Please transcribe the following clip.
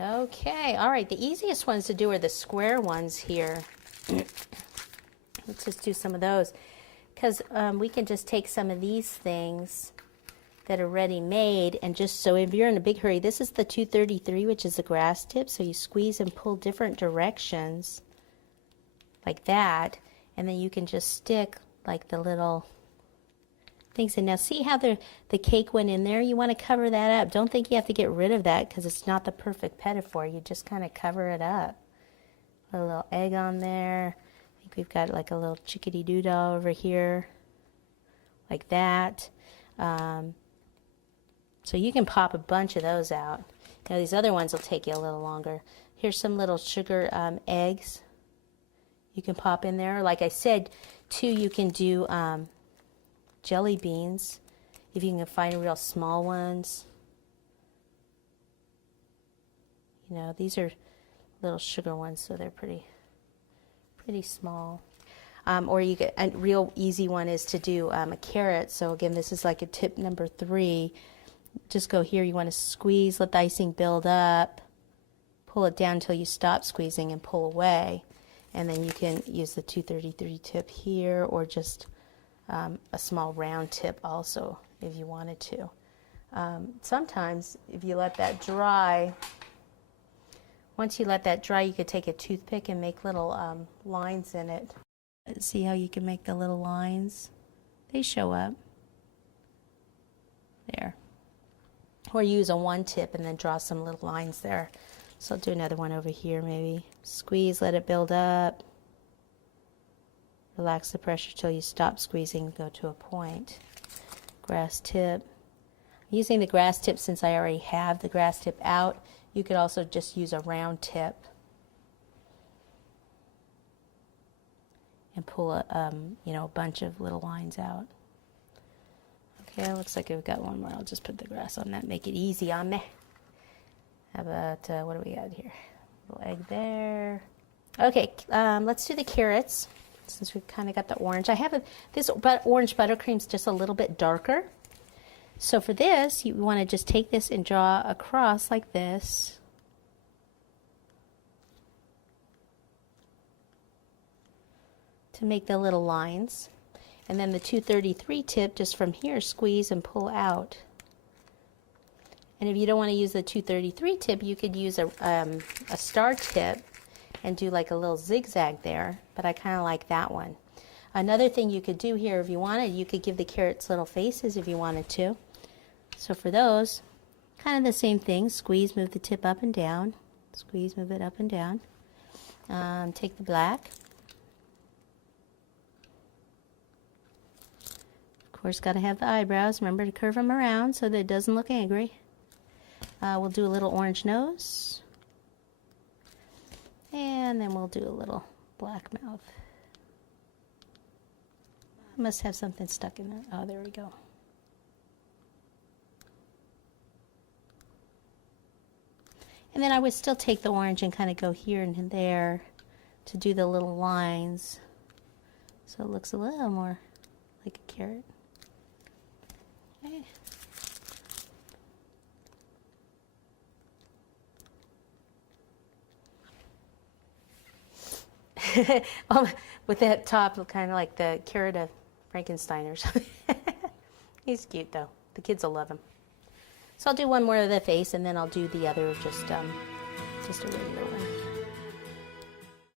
Okay, all right, the easiest ones to do are the square ones here. Let's just do some of those, because we can just take some of these things that are ready made, and just, so if you're in a big hurry, this is the 233, which is the grass tip, so you squeeze and pull different directions like that, and then you can just stick like the little things in. Now see how the cake went in there? You want to cover that up. Don't think you have to get rid of that because it's not the perfect Petit-Four. You just kind of cover it up. Put a little egg on there. I think we've got like a little chickadee doodah over here, like that. So you can pop a bunch of those out. Now these other ones will take you a little longer. Here's some little sugar eggs you can pop in there. Like I said, too, you can do jelly beans if you can find real small ones. You know, these are little sugar ones, so they're pretty small. Or you get a real easy one is to do a carrot. So again, this is like a tip number 3. Just go here, you want to squeeze, let the icing build up, pull it down until you stop squeezing and pull away, and then you can use the 233 tip here, or just a small round tip also if you wanted to. Sometimes if you let that dry, once you let that dry, you could take a toothpick and make little lines in it. See how you can make the little lines? They show up there. Or use a 1 tip and then draw some little lines there. So I'll do another one over here maybe. Squeeze, let it build up. Relax the pressure till you stop squeezing, go to a point. Grass tip. I'm using the grass tip since I already have the grass tip out. You could also just use a round tip and pull a bunch of little lines out. Okay, it looks like we've got one more. I'll just put the grass on that, make it easy on me. How about, what do we got here? Little egg there. Okay, let's do the carrots, since we've kind of got the orange. I have this orange buttercream's just a little bit darker. So for this, you want to just take this and draw across like this. To make the little lines. And then the 233 tip, just from here, squeeze and pull out. And if you don't want to use the 233 tip, you could use a star tip and do like a little zigzag there, but I kind of like that one. Another thing you could do here, if you wanted, you could give the carrots little faces if you wanted to. So for those, kind of the same thing. Squeeze, move the tip up and down. Squeeze, move it up and down. Take the black. Of course, got to have the eyebrows. Remember to curve them around so that it doesn't look angry. We'll do a little orange nose. And then we'll do a little black mouth. I must have something stuck in there. Oh, there we go. And then I would still take the orange and kind of go here and there to do the little lines. So it looks a little more like a carrot. Okay. With that top, kind of like the carrot of Frankenstein or something. He's cute though. The kids will love him. So I'll do one more of the face, and then I'll do the other, just a regular one.